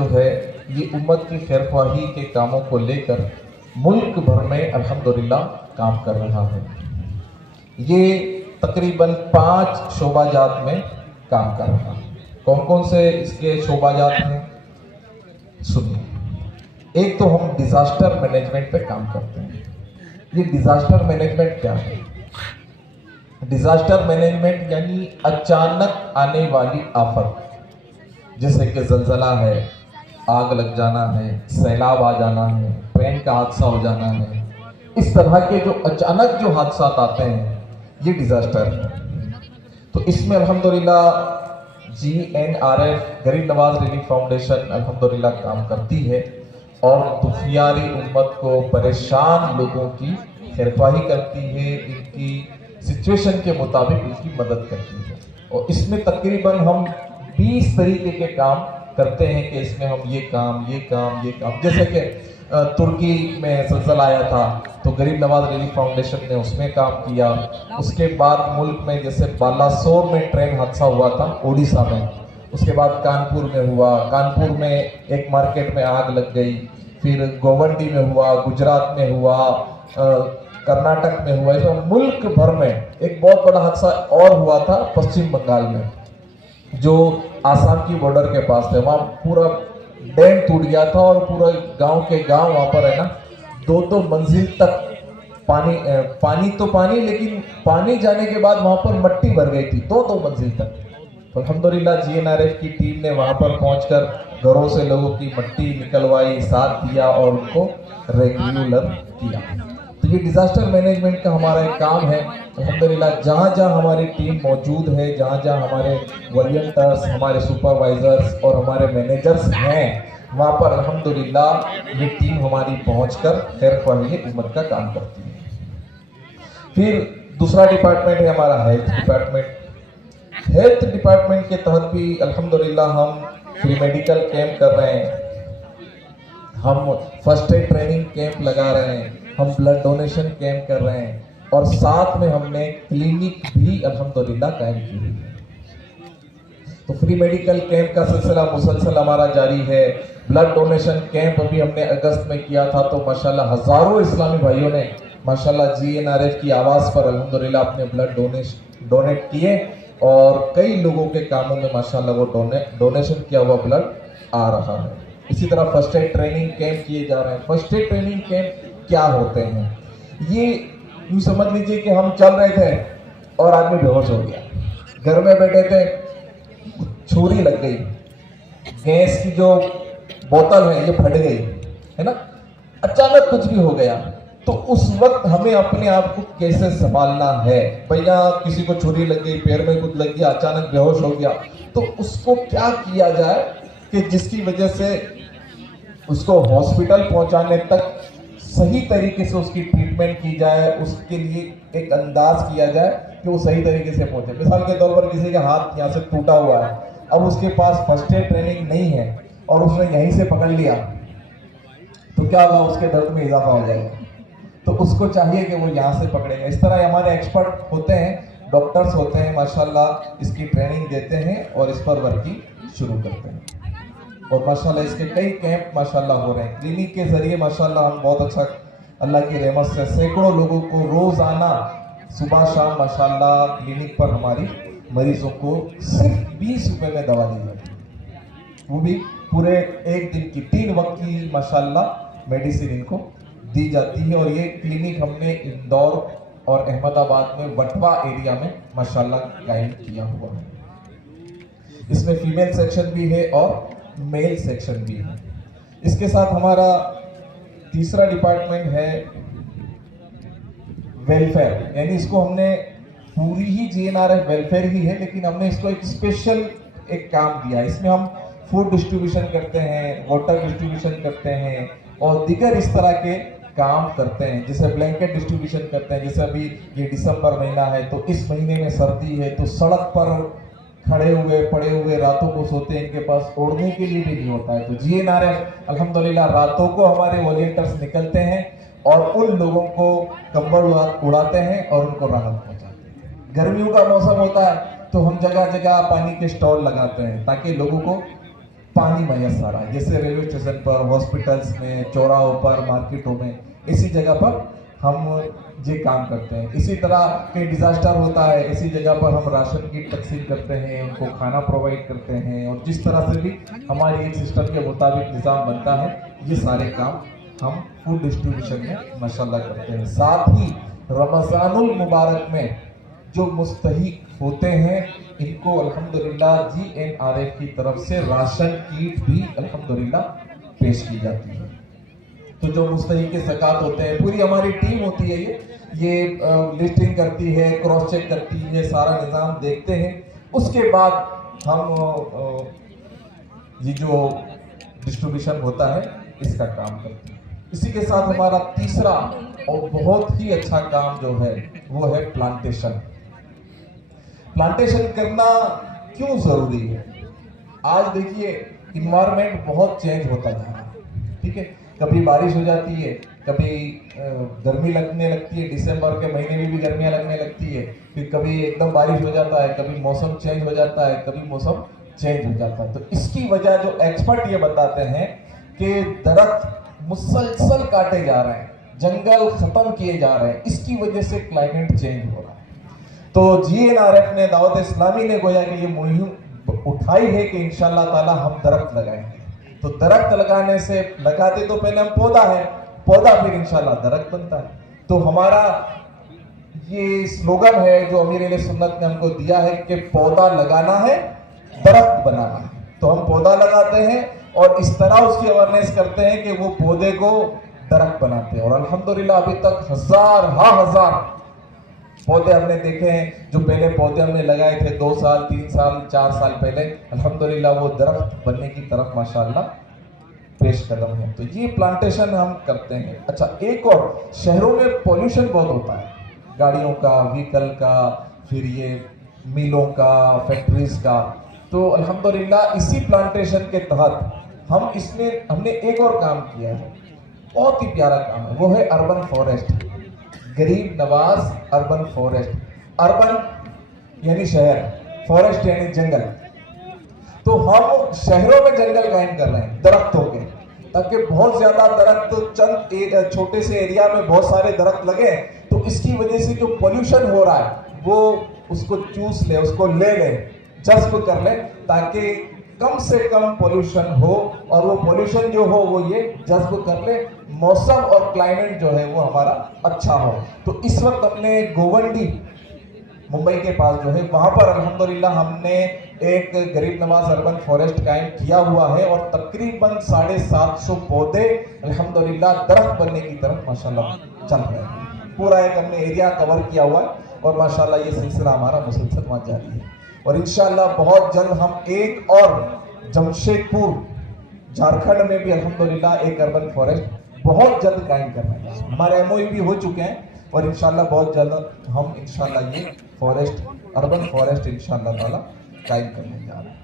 जो है ये उम्मत की खैरख्वाही के कामों को लेकर मुल्क भर में अल्हम्दुलिल्लाह काम कर रहा है। ये तकरीबन 5 शोबाजात में काम कर रहा है। कौन कौन से इसके शोबाजात हैं सुनिए। एक तो हम डिजास्टर मैनेजमेंट पे काम करते हैं। ये डिजास्टर मैनेजमेंट क्या है? डिजास्टर मैनेजमेंट यानी अचानक आने वाली आफत, जैसे कि जलजला है, आग लग जाना है, सैलाब आ जाना है, ट्रेन का हादसा हो जाना है, इस तरह के जो अचानक जो हादसा आते हैं ये डिजास्टर है। तो इसमें अल्हम्दुलिल्लाह GNRF गरीब नवाज रिलीफ फाउंडेशन अल्हम्दुलिल्लाह काम करती है और दुखियारी उम्मत को, परेशान लोगों की खैरख्वाही करती है, इनकी सिचुएशन के मुताबिक उनकी मदद करती है। और इसमें तकरीबन हम 20 तरीके के काम करते हैं कि इसमें हम ये काम जैसे कि तुर्की में ज़लज़ला आया था तो गरीब नवाज रिलीफ फाउंडेशन ने उसमें काम किया। उसके बाद मुल्क में जैसे बालासोर में ट्रेन हादसा हुआ था उड़ीसा में, उसके बाद कानपुर में हुआ, कानपुर में एक मार्केट में आग लग गई, फिर गोवंडी में हुआ, गुजरात में हुआ, कर्नाटक में हुआ। तो मुल्क भर में एक बहुत बड़ा हादसा और हुआ था पश्चिम बंगाल में, जो आसाम की बॉर्डर के पास थे। वहाँ पूरा डैम टूट गया था और पूरा गांव के गांव वहाँ पर है ना 2-2 मंजिल तक पानी तो पानी, लेकिन पानी जाने के बाद वहाँ पर मट्टी भर गई थी 2-2 मंजिल तक। तो अल्हम्दुलिल्लाह GNRF की टीम ने वहाँ पर पहुँचकर घरों से लोगों की मट्टी निकलवाई, साथ दिया और उनको रेगुलर किया। तो ये डिजास्टर मैनेजमेंट का हमारा एक काम है। अल्हम्दुलिल्लाह जहाँ जहाँ हमारी टीम मौजूद है, जहाँ जहाँ हमारे वॉलंटियर्स, हमारे सुपरवाइजर्स और हमारे मैनेजर्स हैं, वहाँ पर अल्हम्दुलिल्लाह ये टीम हमारी पहुँचकर खैरख्वाही उम्मत का काम करती है। फिर दूसरा डिपार्टमेंट है हमारा हेल्थ डिपार्टमेंट। हेल्थ डिपार्टमेंट के तहत भी अल्हम्दुलिल्लाह हम फ्री मेडिकल कैंप कर रहे हैं, हम फर्स्ट एड ट्रेनिंग कैंप लगा रहे हैं, हम ब्लड डोनेशन कैंप कर रहे हैं और साथ में हमने क्लिनिक भी अल्हम्दुलिल्लाह कायम की हुई है। तो फ्री मेडिकल कैंप का सिलसिला मुसलसल हमारा जारी है। ब्लड डोनेशन कैंप अभी हमने अगस्त में किया था, तो माशाल्लाह हजारों इस्लामी भाइयों ने माशाल्लाह GNRF की आवाज़ पर अल्हम्दुलिल्लाह अपने ब्लड डोनेट किए और कई लोगों के कामों में माशाल्लाह वो डोनेशन किया हुआ ब्लड आ रहा है। इसी तरह फर्स्ट एड ट्रेनिंग कैंप किए जा रहे हैं। फर्स्ट एड ट्रेनिंग कैंप क्या होते हैं? ये यूँ समझ लीजिए कि हम चल रहे थे और आदमी बेहोश हो गया, घर में बैठे थे, छुरी लग गई, गैस की जो बोतल है ये फट गई, है ना, अचानक कुछ भी हो गया, तो उस वक्त हमें अपने आप को कैसे संभालना है? भैया किसी को छुरी लग गई, पैर में कुछ लग गया, अचानक बेहोश हो गया, तो उसको क्या किया जाए कि जिसकी वजह से उसको हॉस्पिटल पहुंचाने तक सही तरीके से उसकी ट्रीटमेंट की जाए, उसके लिए एक अंदाज किया जाए कि वो सही तरीके से पहुंचे। मिसाल के तौर पर किसी का हाथ यहाँ से टूटा हुआ है, अब उसके पास फर्स्ट एड ट्रेनिंग नहीं है और उसने यहीं से पकड़ लिया, तो क्या होगा? उसके दर्द में इजाफा हो जाएगा। तो उसको चाहिए कि वो यहाँ से पकड़ेगा। इस तरह हमारे एक्सपर्ट होते हैं, डॉक्टर्स होते हैं, माशाल्लाह इसकी ट्रेनिंग देते हैं और इस पर वर्किंग शुरू करते हैं। और माशाल्लाह इसके कई कैंप माशाल्लाह हो रहे हैं। क्लिनिक के जरिए माशाल्लाह हम बहुत अच्छा, अल्लाह की रहमत से सैकड़ों लोगों को रोजाना सुबह शाम माशाल्लाह क्लिनिक पर हमारी मरीजों को सिर्फ 20 रुपए में दवा दी जाती है, वो भी पूरे एक दिन की 3 वक्त की माशाल्लाह मेडिसिन इनको दी जाती है। और ये क्लिनिक हमने इंदौर और अहमदाबाद में वटवा एरिया में माशाल्लाह कायम किया हुआ है। इसमें फीमेल सेक्शन भी है और मेल सेक्शन भी है। इसके साथ हमारा तीसरा डिपार्टमेंट है वेलफेयर, यानी इसको हमने पूरी ही GNRF वेलफेयर ही है, लेकिन हमने इसको एक स्पेशल एक काम दिया। इसमें हम फूड डिस्ट्रीब्यूशन करते हैं, वाटर डिस्ट्रीब्यूशन करते हैं और दीगर इस तरह के काम करते हैं, जैसे ब्लैंकेट डिस्ट्रीब्यूशन करते हैं। जैसे अभी ये दिसंबर महीना है तो इस महीने में सर्दी है, तो सड़क पर खड़े हुए पड़े हुए रातों को सोते हैं, इनके पास ओढ़ने के लिए भी नहीं होता है। तो GNRF अल्हम्दुलिल्लाह रातों को हमारे वॉलंटियर्स निकलते हैं और उन लोगों को कंबल उड़ाते हैं और उनको राहत पहुंचाते हैं। गर्मियों का मौसम होता है तो हम जगह जगह पानी के स्टॉल लगाते हैं ताकि लोगों को पानी मैसर है, जैसे रेलवे स्टेशन पर, हॉस्पिटल्स में, चौराहों पर, मार्केटों में, इसी जगह पर हम ये काम करते हैं। इसी तरह के डिजास्टर होता है, इसी जगह पर हम राशन की तकसीम करते हैं, उनको खाना प्रोवाइड करते हैं, और जिस तरह से भी हमारी एक सिस्टम के मुताबिक निज़ाम बनता है, ये सारे काम हम फूड डिस्ट्रीब्यूशन में माशाल्लाह करते हैं। साथ ही रमज़ानुल मुबारक में जो मुस्तहिक होते हैं, इनको अल्हम्दुलिल्लाह GNRF की तरफ से राशन किट भी अल्हम्दुलिल्लाह पेश की जाती है। तो जो मुस्तहिक के ज़कात होते हैं, पूरी हमारी टीम होती है, ये लिस्टिंग करती है, क्रॉस चेक करती है, सारा निज़ाम देखते हैं। उसके बाद हम ये जो डिस्ट्रीब्यूशन होता है इसका काम करते हैं। इसी के साथ हमारा तीसरा और बहुत ही अच्छा काम जो है वो है प्लांटेशन। प्लांटेशन करना क्यों जरूरी है? आज देखिए इन्वायरमेंट बहुत चेंज होता जा रहा है, ठीक है। कभी बारिश हो जाती है, कभी गर्मी लगने लगती है, दिसंबर के महीने में भी गर्मियाँ लगने लगती है, फिर कभी एकदम बारिश हो जाता है, कभी मौसम चेंज हो जाता है, कभी मौसम चेंज हो जाता है। तो इसकी वजह जो एक्सपर्ट ये बताते हैं कि दरख्त मुसलसल काटे जा रहे हैं, जंगल खत्म किए जा रहे हैं, इसकी वजह से क्लाइमेट चेंज हो रहा है। तो GNRF ने, दावत इस्लामी ने गोया कि ये मुहिम उठाई है कि इंशाअल्लाह ताला हम दरख्त लगाएंगे। तो दरख्त लगाने से, लगाते तो पहले हम पौधा है, पौधा फिर इंशाअल्लाह दरख्त बनता है। तो हमारा ये स्लोगन है जो अमीर अहले सुन्नत ने हमको दिया है कि पौधा लगाना है, दरख्त बनाना है। तो हम पौधा लगाते हैं और इस तरह उसकी अवेयरनेस करते हैं कि वो पौधे को दरख्त बनाते हैं। और अल्हम्दुलिल्लाह अभी तक हजार पौधे हमने देखे हैं, जो पहले पौधे हमने लगाए थे 2 साल, 3 साल, 4 साल पहले, अल्हम्दुलिल्लाह वो दरख्त बनने की तरफ माशाअल्लाह पेश कदम है। तो ये प्लांटेशन हम करते हैं। अच्छा, एक और, शहरों में पॉल्यूशन बहुत होता है, गाड़ियों का, व्हीकल का, फिर ये मिलों का, फैक्ट्रीज का। तो अल्हम्दुलिल्लाह इसी प्लांटेशन के तहत हमने एक और काम किया है, बहुत ही प्यारा काम है, वो है अर्बन फॉरेस्ट, गरीब नवाज अर्बन फॉरेस्ट। अर्बन यानी शहर, फॉरेस्ट यानी जंगल। तो हम शहरों में जंगल कायम कर रहे हैं दरख्तों के, ताकि बहुत ज्यादा दरख्त, चंद छोटे से एरिया में बहुत सारे दरख्त लगे, तो इसकी वजह से जो पोल्यूशन हो रहा है वो उसको चूस ले, उसको ले ले, जज्ब कर ले, ताकि कम से कम पोल्यूशन हो, और वो पोल्यूशन जो हो वो ये जज्ब कर ले, मौसम और क्लाइमेट जो है वो हमारा अच्छा हो। तो इस वक्त अपने गोवंडी मुंबई के पास जो है, वहां पर अल्हम्दुलिल्लाह हमने एक गरीब नवाज अर्बन फॉरेस्ट कायम किया हुआ है, और तकरीबन 750 पौधे अल्हम्दुलिल्लाह दरख्त बनने की तरफ माशाल्लाह चल रहे हैं। पूरा एक हमने एरिया कवर किया हुआ है, और माशाल्लाह ये सिलसिला हमारा मुसलसल वहाँ जारी है। और इंशाअल्लाह बहुत जल्द हम एक और जमशेदपुर झारखंड में भी अल्हम्दुलिल्लाह एक अर्बन फॉरेस्ट बहुत जल्द कायम करना है। हमारे MOU भी हो चुके हैं, और इंशाअल्लाह बहुत जल्द हम इंशाअल्लाह ये फॉरेस्ट, अर्बन फॉरेस्ट इंशाअल्लाह ताला कायम करने जा रहे हैं।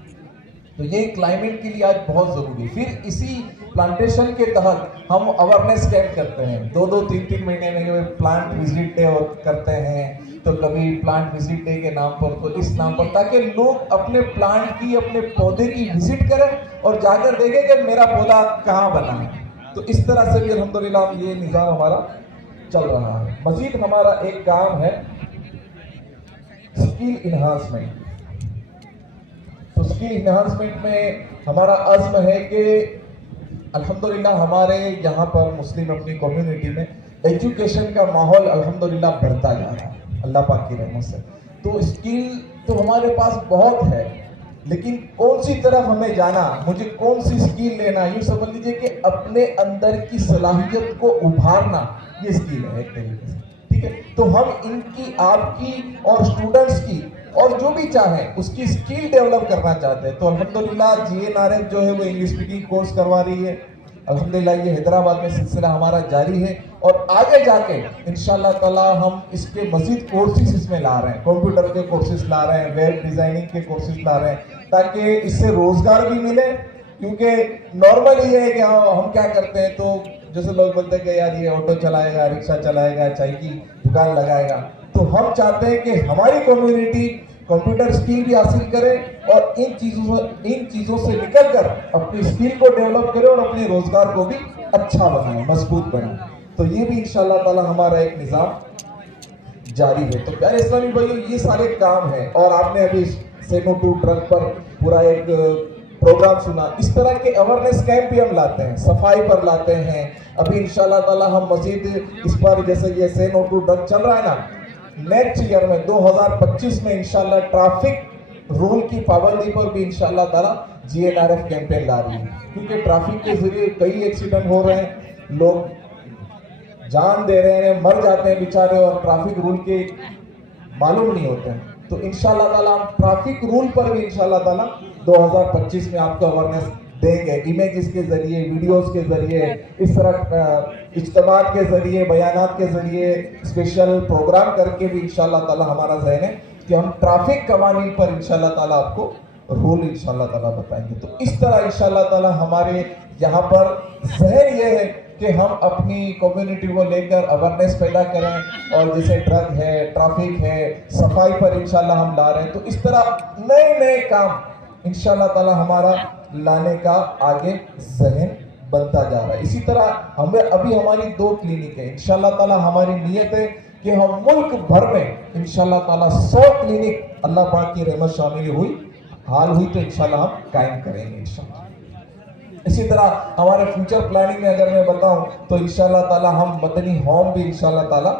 तो ये क्लाइमेट के लिए आज बहुत जरूरी है। फिर इसी प्लांटेशन के तहत हम अवेयरनेस कैंप करते हैं, 2-2, 3-3 महीने में प्लांट विजिट डे करते हैं। तो कभी प्लांट विजिट डे के नाम पर, तो इस नाम पर, ताकि लोग अपने प्लांट की, अपने पौधे की विजिट करें और जाकर देखें कि मेरा पौधा कहाँ बना है। तो इस तरह से भी अल्हम्दुलिल्लाह ये निज़ाम हमारा चल रहा है। मजीद हमारा एक काम है स्किल इन्हांसमेंट। तो स्किल इन्हांसमेंट में हमारा अज़्म है कि अल्हम्दुलिल्लाह हमारे यहाँ पर मुस्लिम अपनी कम्युनिटी में एजुकेशन का माहौल अल्हम्दुलिल्लाह बढ़ता जा रहा है अल्लाह पाक की रहमत से। तो स्किल तो हमारे पास बहुत है, लेकिन कौन सी तरफ हमें जाना, मुझे कौन सी स्किल लेना, यूँ समझ लीजिए कि अपने अंदर की सलाहियत को उभारना, ये स्किल है एक तरीके से, ठीक है। तो हम इनकी, आपकी और स्टूडेंट्स की, और जो भी चाहे उसकी स्किल डेवलप करना चाहते हैं। तो अल्हम्दुलिल्लाह GNRF जो है वो इंग्लिश स्पीकिंग कोर्स करवा रही है। अल्हम्दुलिल्लाह ये हैदराबाद में सिलसिला हमारा जारी है, और आगे जाके इंशाअल्लाह ताला हम इसके मजीद कोर्सेज इसमें ला रहे हैं, कंप्यूटर के कोर्सेज ला रहे हैं, वेब डिजाइनिंग के कोर्सेज ला रहे हैं, ताकि इससे रोजगार भी मिले। क्योंकि नॉर्मल ये है कि हम क्या करते हैं, तो जैसे लोग बोलते हैं कि यार ये ऑटो चलाएगा, रिक्शा चलाएगा, चाय की दुकान लगाएगा। तो हम चाहते हैं कि हमारी कम्युनिटी कंप्यूटर स्किल भी हासिल करें और इन चीजों से निकलकर अपनी स्किल को डेवलप करें और अपने रोजगार को भी अच्छा बनाए, मजबूत बनाए। तो ये भी इंशाल्लाह ताला हमारा एक निजाम जारी है। तो प्यारे इस्लामी भाइयों, ये सारे काम हैं। और आपने अभी से नो टू ड्रग पर पूरा एक प्रोग्राम सुना। इस तरह के अवेयरनेस कैंप भी हम लाते हैं, सफाई पर लाते हैं। अभी इंशाल्लाह ताला हम मजीद इस पर, जैसे ये से नो टू ड्रग चल रहा है ना, नेक्स्ट ईयर में 2025 में इंशाल्लाह ट्रैफिक रूल की पाबंदी पर भी इंशाल्लाह ताला GNRF कैंपेन ला रही है। क्योंकि ट्रैफिक के जरिए कई एक्सीडेंट हो रहे हैं, लोग जान दे रहे हैं, मर जाते हैं बेचारे, और ट्रैफिक रूल के मालूम नहीं होते हैं। तो इंशाल्लाह ताला हम ट्रैफिक रूल पर भी इंशाल्लाह ताला 2025 में आपको अवेयरनेस देंगे, इमेजेस के जरिए, वीडियोस के जरिए, इस तरह इज्तिमात के जरिए, बयानात के जरिए, स्पेशल प्रोग्राम करके भी इंशाल्लाह ताला हमारा ज़हन है कि हम ट्रैफिक कवानीन पर इंशाल्लाह ताला आपको रूल इंशाल्लाह ताला बताएंगे। तो इस तरह इंशाल्लाह ताला हमारे यहाँ पर ज़हन ये है कि हम अपनी कम्युनिटी को लेकर अवेयरनेस पैदा करें। और जैसे ड्रग है, ट्रैफिक है, सफाई पर इंशाल्लाह हम ला रहे हैं। तो इस तरह नए नए काम इंशाल्लाह ताला हमारा लाने का आगे ज़हन बनता जा रहा है। इसी तरह हमें अभी हमारी 2 क्लिनिक है। इंशाल्लाह ताला हमारी नीयत है कि हम मुल्क भर में इंशाल्लाह ताला 100 क्लिनिक, अल्लाह पाक की रहमत शामिल हाल हुई तो इंशाल्लाह हम कायम करेंगे इंशाल्लाह। इसी तरह हमारे फ्यूचर प्लानिंग में अगर मैं बताऊं तो इंशाल्लाह ताला हम मदनी होम भी इंशाल्लाह ताला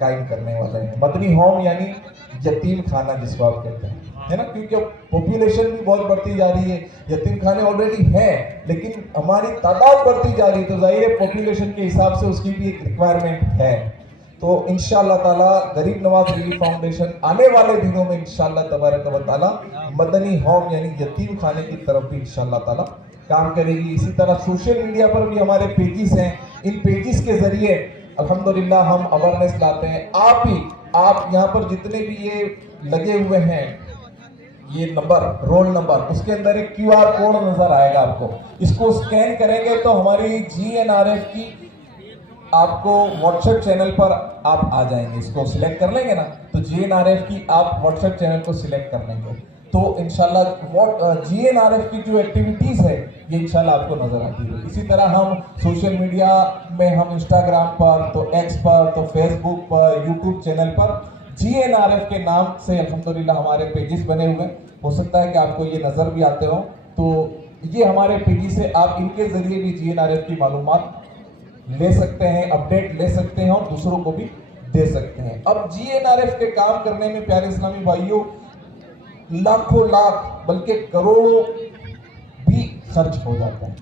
कायम करने वाले हैं। मदनी होम यानी यतीम खाना जिसको आप कहते हैं, है ना, क्योंकि पॉपुलेशन भी बहुत बढ़ती जा रही है। यतीम खाने ऑलरेडी हैं, लेकिन हमारी तादाद बढ़ती जा रही है, तो जाहिर है पॉपुलेशन के हिसाब से उसकी भी एक रिक्वायरमेंट है। तो इंशाल्लाह ताला गरीब नवाज रिलीफ फाउंडेशन आने वाले दिनों में इंशाल्लाह तबारक व ताला मदनी होम यानी यतीम खाने की तरफ भी इंशाल्लाह ताला काम करेगी। इसी तरह सोशल मीडिया पर भी हमारे पेजेस हैं। इन पेजेस के जरिए अल्हम्दुलिल्लाह हम अवेयरनेस लाते हैं। आप यहाँ पर जितने भी ये लगे हुए हैं, ये नंबर, रोल नंबर, उसके अंदर एक QR कोड नजर आएगा आपको। इसको स्कैन करेंगे तो हमारी GNRF की आपको व्हाट्सएप चैनल पर आप आ जाएंगे। इसको सिलेक्ट कर लेंगे ना, तो GNRF की आप व्हाट्सएप चैनल को सिलेक्ट कर लेंगे तो इंशाल्लाह GNRF की जो एक्टिविटीज है ये इंशाल्लाह आपको नजर आती है। इसी तरह हम सोशल मीडिया में, हम इंस्टाग्राम पर, तो X पर, तो फेसबुक पर, यूट्यूब चैनल पर GNRF के नाम से अल्हम्दुलिल्लाह हमारे पेजेस बने हुए हैं। हो सकता है कि आपको ये नजर भी आते हो। तो ये हमारे पेजेस से आप इनके जरिए भी GNRF की मालूमात ले सकते हैं, अपडेट ले सकते हैं और दूसरों को भी दे सकते हैं। अब GNRF के काम करने में प्यारे इस्लामी भाइयों लाखों लाख बल्कि करोड़ों भी खर्च हो जाता है।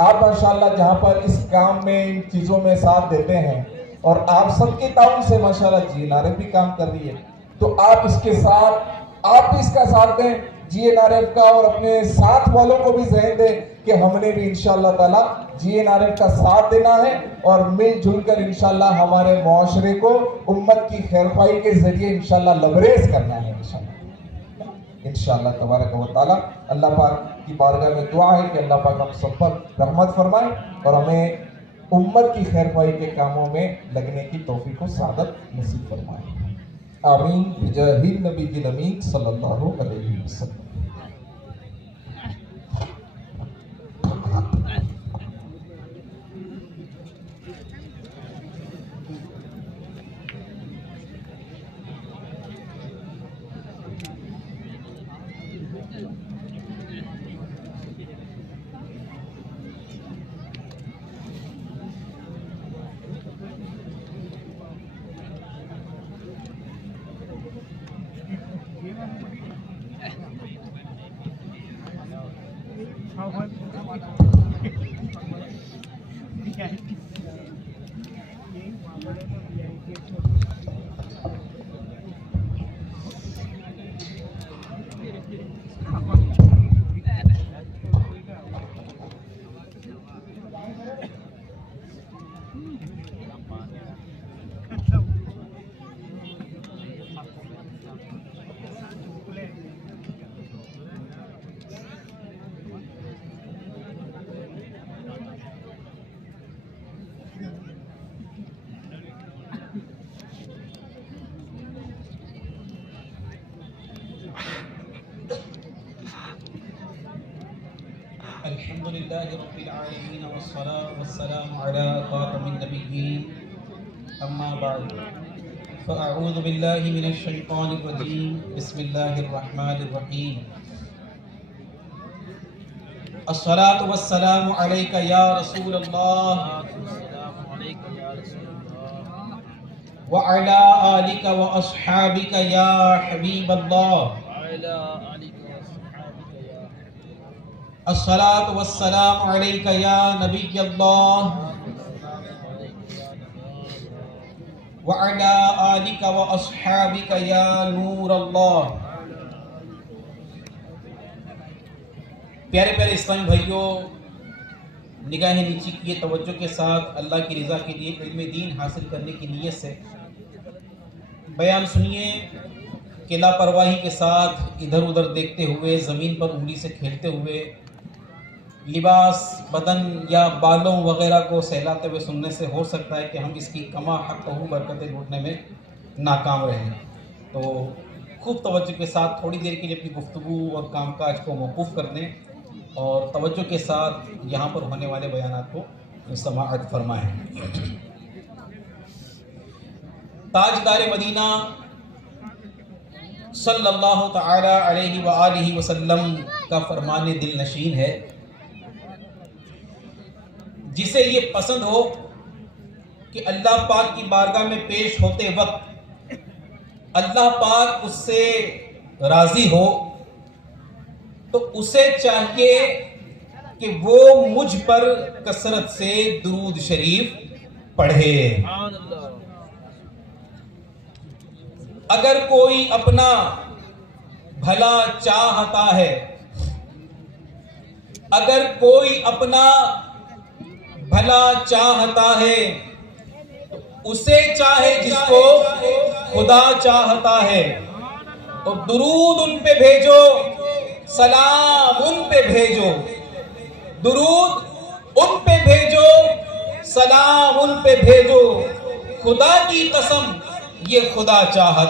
आप माशाल्लाह जहां पर इस काम में, इन चीजों में साथ देते हैं और आप सबके ताउन से माशाल्लाह GNRF भी काम कर रही है, तो आप इसके साथ, आप भी इसका साथ दें GNRF का, और अपने साथ वालों को भी ज़हन दें कि हमने भी इंशाल्लाह ताला GNRF का साथ देना है और मिलजुल कर इंशाल्लाह हमारे मुआशरे को उम्मत की खैरख्वाही के जरिए इंशाल्लाह लबरेज करना है इंशाल्लाह तबारक व तआला। अल्लाह पाक की बारगाह में दुआ है कि अल्लाह पाक हम सब पर रहमत फरमाए और हमें उम्मत की खैरख्वाही के कामों में लगने की तौफीक व सआदत नसीब फरमाए। आमीन बिजाहि नबी अमीन सल्लल्लाहु अलैहि वसल्लम। अल्हम्दुलिल्लाहि रब्बिल आलमीन वस्सलातु वस्सलामु अला खातमिन नबिय्यीन अम्मा बाद फ़अऊज़ु बिल्लाहि मिनश शैतानिर रजीम बिस्मिल्लाहिर रहमानिर रहीम अस्सलातु वस्सलामु अलैका या रसूलल्लाह व अला आलिका व अस्हाबिका या हबीबल्लाह अस्सलातु वस्सलामु अलैका या नबिय्यल्लाह व अला आलिका व अस्हाबिका या नूरल्लाह। प्यारे प्यारे इस्लामी भाइयों, निगाहें नीची किए तवज्जो के साथ अल्लाह की रज़ा के लिए इल्म दीन हासिल करने की नीयत से बयान सुनिए कि लापरवाही के साथ इधर उधर देखते हुए, ज़मीन पर उंगली से खेलते हुए, लिबास, बदन या बालों वगैरह को सहलाते हुए सुनने से हो सकता है कि हम इसकी कमा हक़्क़हू बरकतें लूटने में नाकाम रहें। तो खूब तवज्जो के साथ थोड़ी देर के लिए अपनी गुफ्तगू और कामकाज को मौकूफ़ कर दें और तवज्जो के साथ यहाँ पर होने वाले बयानात को समाअत फरमाएं। ताजदार मदीना सल्लल्लाहु तआला अलैहि व आलिहि वसल्लम का फरमाने दिल नशीन है, जिसे ये पसंद हो कि अल्लाह पाक की बारगाह में पेश होते वक्त अल्लाह पाक उससे राजी हो, तो उसे चाहिए कि वो मुझ पर कसरत से दुरूद शरीफ पढ़े। अगर कोई अपना भला चाहता है, अगर कोई अपना भला चाहता है, तो उसे चाहे जिसको खुदा चाहता है। तो दुरूद उन पे भेजो, सलाम उन पे भेजो, दुरूद उन पे भेजो, सलाम उन पे भेजो। खुदा की कसम ये खुदा चाहता